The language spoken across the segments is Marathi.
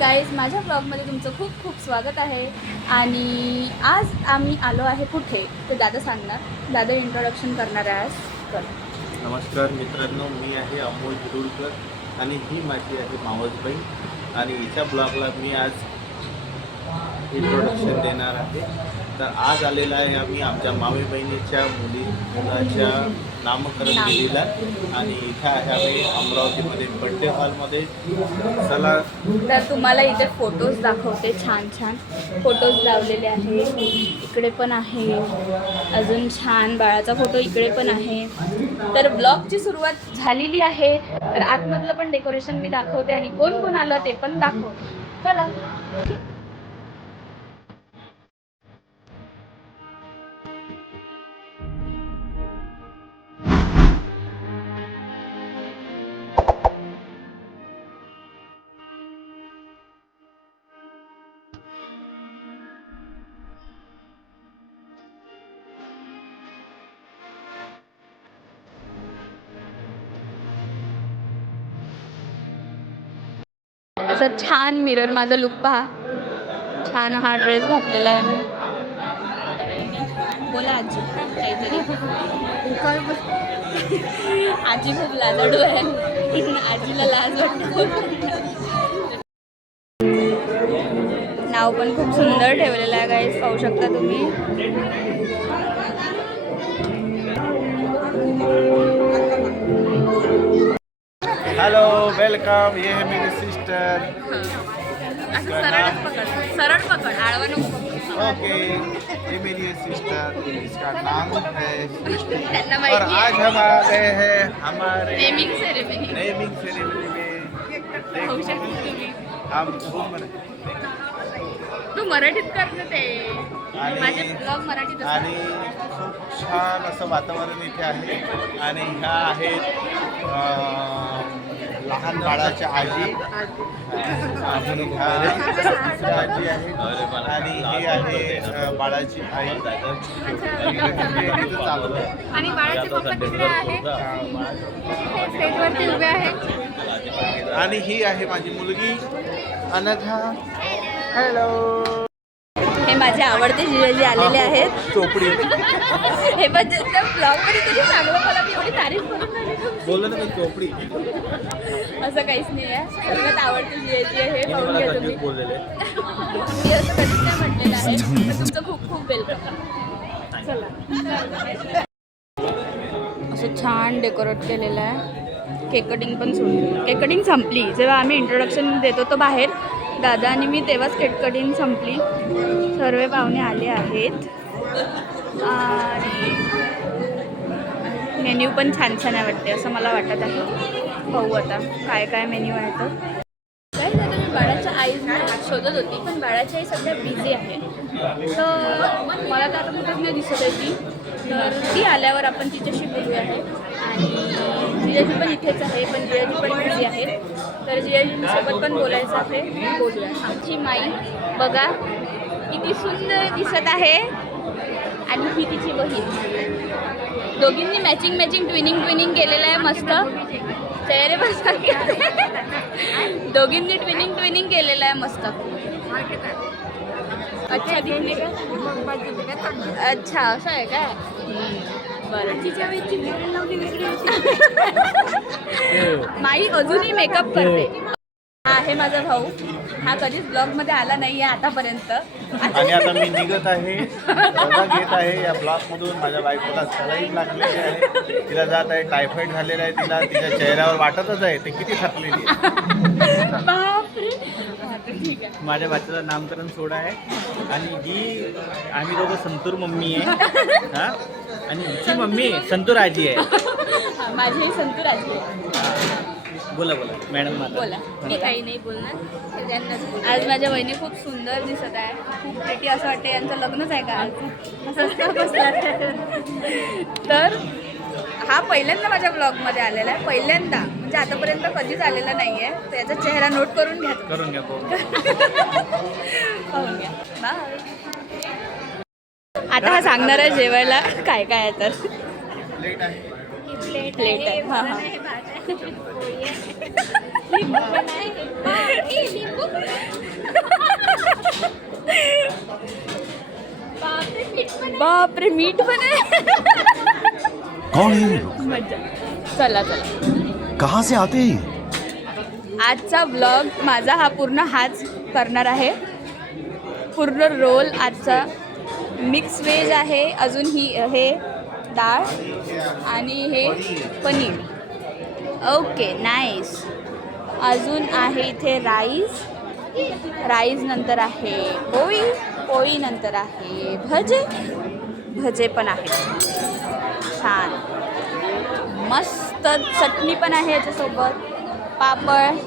गाईज, माझ्या ब्लॉगमध्ये तुमचं खूप खूप स्वागत आहे. आणि आज आम्ही आलो आहे कुठे ते दादा सांगणार. दादा इंट्रोडक्शन करणार आहे आज. कर. नमस्कार मित्रांनो, मी आहे अमोल बिरुडकर आणि ही माझी आहे मावसबाई. आणि हिच्या ब्लॉगला मी आज इंट्रोडक्शन देणार आहे. तर आज आलेला आहे आम्ही आमच्या मामी बहिणीच्या मुलाच्या नामकरण केलेला आणि इथे आहे आम्ही अमरावतीमध्ये बड्डे हॉलमध्ये. चला तर तुम्हाला इथे फोटोज दाखवते. छान छान फोटोज लावलेले आहे. इकडे पण आहे, अजून छान बाळाचा फोटो इकडे पण आहे. तर ब्लॉगची सुरुवात झालेली आहे. तर आतमधलं पण डेकोरेशन मी दाखवते आणि कोण कोण आलं ते पण दाखवते. चला. असं छान मिरर, माझा लुक पहा. छान हा ड्रेस घातलेला आहे मी. बोला आजी काहीतरी. आजी खूप लाजाडू आहे. आजीला लाज वाटते. नाव पण खूप सुंदर ठेवलेलं आहे गाईस, पाहू शकता तुम्ही. Hello welcome. ये है मेरी सिस्टर. सरळ पकड, आडवा नको. ओके, ये मेरी सिस्टर, इसका नाम है सृष्टि. त्यांना और माहिती आहे. आज हम आ गए हैं हमारे नेमिंग सेरेमनी. नेमिंग सेरेमनी में. पाहू शकता तुम्ही. हम घूम रहे तू मराठीत कर ना ते. आणि- माझे ब्लॉग मराठीत आणि खूप छान असं वातावरण इथे आहे. आणि ह्या आहेत लहान बाळाच्या आजी. आणि ह्या दुसऱ्या आजी आहेत. आणि हे आहे बाळाची आई. इथं चालू आहे. आणि बाळाचे पप्पा तिकडे आहे, स्टेजवरती उभे आहेत. आणि ही आहे माझी मुलगी अनघा. हॅलो. हे माझे आवडते जिजाजी आलेले आहेत. चोपडी हे पण ब्लॉग मध्ये तुम्ही चांगलं, मला मी एवढी तारीफ करून राहिली तुमची. बोललं ना चोपडी. असं काहीच नाही आहे. सगळ्यात आवडते जिजाजी आहे. हे पाहून घ्या तुम्ही. बोललेले मी असं कधीच नाही म्हटलेलं आहे. तर तुमचं खूप खूप वेलकम. चला. असं छान डेकोरेट केलेलं आहे. केक कटिंग पण सोडली. केक कटिंग संपली जेव्हा आम्ही इंट्रोडक्शन देत होतो बाहेर दादा आणि मी, तेव्हाच केक कटिंग संपली. सर्व पाहुणे आले आहेत. आणि मेन्यू पण छान छान आहे वाटते, असं मला वाटत आहे. पाहू आता काय काय मेन्यू आहे. तर काय झालं, मी बाळाच्या आईला शोधत होती, पण बाळाची आई सध्या बिझी आहे. तर मला तर आता कुठेच नाही दिसत आहे ती. तर ती आल्यावर आपण तिच्याशी बोलूया आहे. आणि जिजाजी पण इथेच आहे, पण जिजाजी पण बिझी आहे. तर जिजाजींसोबत पण बोलायचं आहे. बोलूया. आमची माई बघा किती सुंदर दिसत आहे. आणि ही तिची बहीण. दोघींनी मॅचिंग ट्विनिंग केलेलं आहे. मस्त चेहरे पण दोघींनी ट्विनिंग केलेलं आहे. मस्त. अच्छा दिसले का? अच्छा असं आहे काय? बरं. तिच्या वेळची वेगळी होती. माई अजूनही मेकअप करते. हा आहे माझा भाऊ. हा कधीच ब्लॉगमध्ये आला नाही आहे आतापर्यंत. आणि आता मी निघत आहे, रजा घेत आहे या ब्लॉकमधून. माझ्या बायकोला सलाईन लागलेली आहे, तिला जात आहे, टायफॉईड झालेला आहे तिला. तिच्या चेहऱ्यावर वाटतच आहे ते किती थकलेली आहे. बापरे. ठीक आहे. माझ्या बाच्याचं नामकरण सोहळा आहे. आणि ही आम्ही दोघं संतूर मम्मी आहे. हां, आणि हिची मम्मी संतूर आजी आहे. माझी ही संतूर आजी आहे. बोला मॅडम. बोला. मी काही नाही बोलणार. त्यांनाच बोल. आज माझ्या बहिणी खूप सुंदर दिसत आहे. खूप प्रेटी. असं वाटतं यांचं लग्नच आहे का आज. असं बसला. तर हा पहिल्यांदा माझ्या ब्लॉगमध्ये आलेला आहे. पहिल्यांदा म्हणजे आतापर्यंत कधीच आलेला नाही आहे. तर याचा चेहरा नोट करून घ्या. करून घ्या. पाहून घ्या. बाय. आता हा सांगणार आहे जेवायला काय काय आहे. तर प्लेट आहे. प्लेट आहे. हां हां. बापरे मीठ पण आहे. कौन है ये लोग? मजा. चला चला. कहाँ से आते हैं ये? आजचा ब्लॉग माझा हा पूर्ण हाच करणार आहे. पूर्ण रोल आजचा मिक्स व्हेज आहे. अजून ही हे डाळ आणि हे पनीर. Okay nice. अजून आहे इथे राईस. राईस नंतर आहे पोळी. पोळी नंतर आहे भजे. भजे पण आहेत छान. मस्त चटणी पण आहे याच्यासोबत. पापड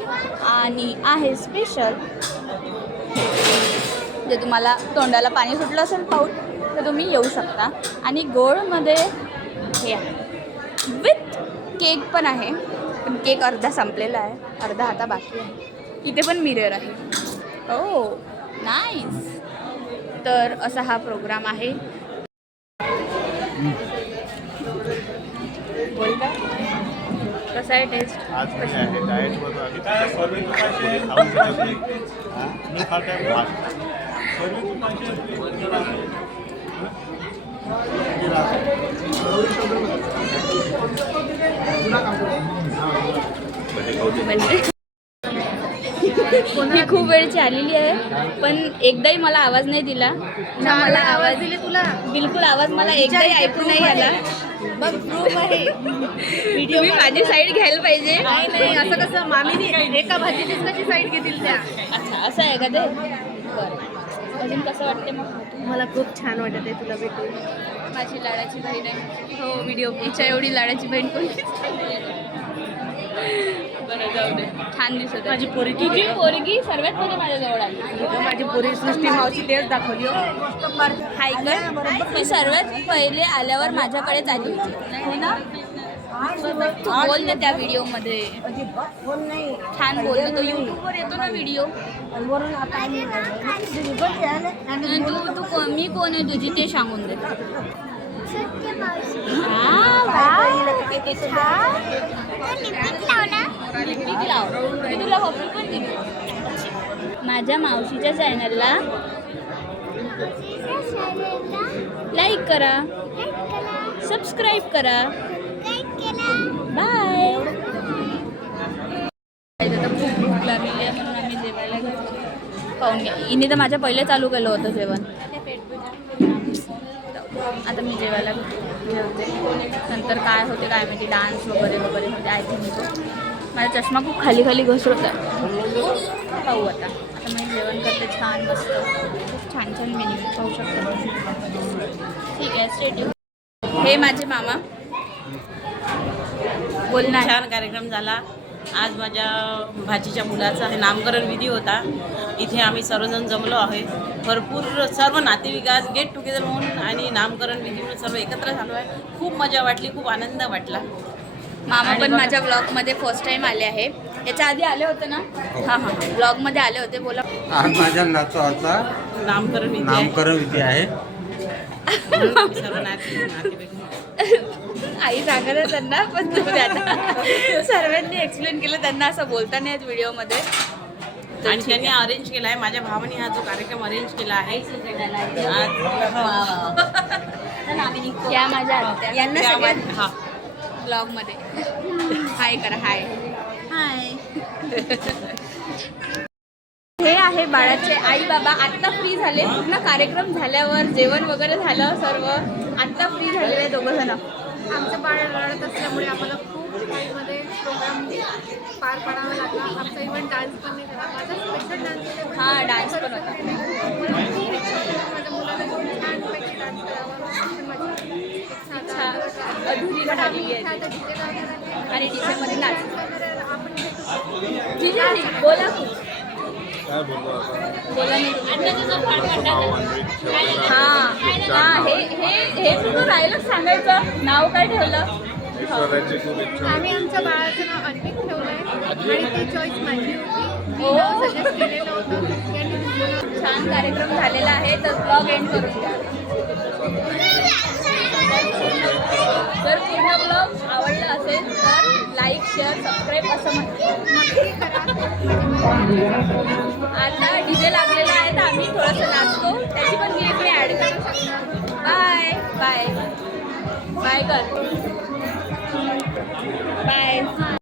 आणि आहे स्पेशल. जे तुम्हाला तोंडाला पाणी सुटलं असेल पाऊट तर तुम्ही येऊ शकता. आणि गोडमध्ये हे आहे विथ केक पण आहे. पण केक अर्धा संपलेला आहे, अर्धा आता बाकी आहे. इथे पण मिरर आहे. हो नाईस. तर असा हा प्रोग्राम आहे. बोल का कसा आहे टेस्ट? आज मी आहे डाएटवर आम्ही खाऊ शकत नाही. मी खात आहे भात. ही खूप वेळची आलेली आहे पण एकदाही मला आवाज नाही दिला ना. मला आवाज दिले तुला बिलकुल आवाज मला एकदाही ऐकू नाही आला. बघ प्रूफ आहे. तुम्ही माझी साईड घ्यायला पाहिजे. नाही असं कसं मामीने एका भाजीचीच कशी साईड घेतील त्या. अच्छा असं आहे का ते? बरं. अजून कसं वाटते मग? मला खूप छान वाटत आहे तुला भेटून. माझी लाडाची बहीण आहे. हो व्हिडिओ हिच्या एवढी लाडाची बहीण कोणतीच नाही. बरं जाऊ दे. छान दिसत आहे. माझी पोरगी तुझी पोरगी सर्वात मध्ये माझ्याजवळ आली. माझी पोरी सृष्टी मावशी तेच दाखवली. हाय कर. मी सर्वात पहिले आल्यावर माझ्याकडेच आली होती हो ना. तू बोल ना त्या व्हिडिओमध्ये. छान बोल ना. तो यूट्यूबवर येतो ना व्हिडिओ. तू मी कोण आहे तुझी ते सांगून दे. किती छान. लिपस्टिक लाव. मी तुला वॉफल पण दिली. माझ्या मावशीच्या चॅनलला लाईक करा, सबस्क्राईब करा. बाय. आता खूप भूक लागलेली आहे म्हणून आम्ही जेवायला घेतलं. पाहून घ्या. हिने तर माझ्या पहिले चालू केलं होतं जेवण. आता मी जेवायला जेवते. नंतर काय होते काय माहिती. डान्स वगैरे वगैरे होते. आय थिंक माझा चष्मा खूप खाली खाली घसरत आहे. पाहू आता. आता मी जेवण करते छान मस्त. खूप छान छान मेन्यू पाहू शकता. ठीक आहे स्टेट. हे माझे मामा बोलणार. छान कार्यक्रम झाला. आज माझ्या भाचीच्या मुलाचा हे नामकरण विधी होता. इथे आम्ही सर्वजण जमलो आहे. भरपूर सर्व नातेवाईक आज गेट टुगेदर म्हणून आणि नामकरण विधी म्हणून सर्व एकत्र झालो आहे. खूप मजा वाटली, खूप आनंद वाटला. मामा पण माझ्या ब्लॉगमध्ये फर्स्ट टाइम आले आहे. याच्या आधी आले होते ना? हां हां ब्लॉगमध्ये आले होते. बोला. आज माझ्या नातवाचा नामकरण विधी नामकरण विधी आहे. सर्व नातेवाईक आई सांगत आहे त्यांना पण तुम्ही आता सर्वांनी एक्सप्लेन केलं. त्यांना असं बोलता नाही येत व्हिडिओमध्ये. आणि त्यांनी अरेंज केला आहे. माझ्या भावाने हा जो कार्यक्रम अरेंज केला आहे. या माझ्या आत्या यांना सगळ्यात हा ब्लॉगमध्ये हाय करा. हाय हाय. हे आहे बाळाचे आई बाबा. आत्ता फ्री झाले. पूर्ण कार्यक्रम झाल्यावर जेवण वगैरे झालं सर्व. आत्ता फ्री झालेले दोघं जण. आमचं बाळ रडत असल्यामुळे आम्हाला खूप टाईममध्ये प्रोग्राम पार पाडावा लागला. आमचा इव्हन डान्स पण नाही झाला. माझा स्पेशल डान्स हां डान्स पण होता. माझ्या मुलाला खूप छानपैकी डान्स करावा. अच्छा अधुरी राहिलेली आहे ती. आणि टीचरमध्ये नाच. ठीक आहे बोला खूप. बोला हां हां हे तुझं राहिलंच सांगायचं. नाव काय ठेवलं? आम्ही आमच्या बाळाचं नाव अन्विक ठेवलं आहे आणि ती चॉईस माझी होती. मी नाव सजेस्ट केलेलं होतं. छान कार्यक्रम झालेला आहे. तर ब्लॉग एंड करून द्या. जर पूर्ण ब्लॉग आवडला असेल तर लाईक शेअर सबस्क्राईब असं नक्की करा. आता डीजे लागलेला आहे तर आम्ही थोडंसं नाचतो. त्याची पण मी ॲड करू शकतो. बाय. बाय बाय कर बाय.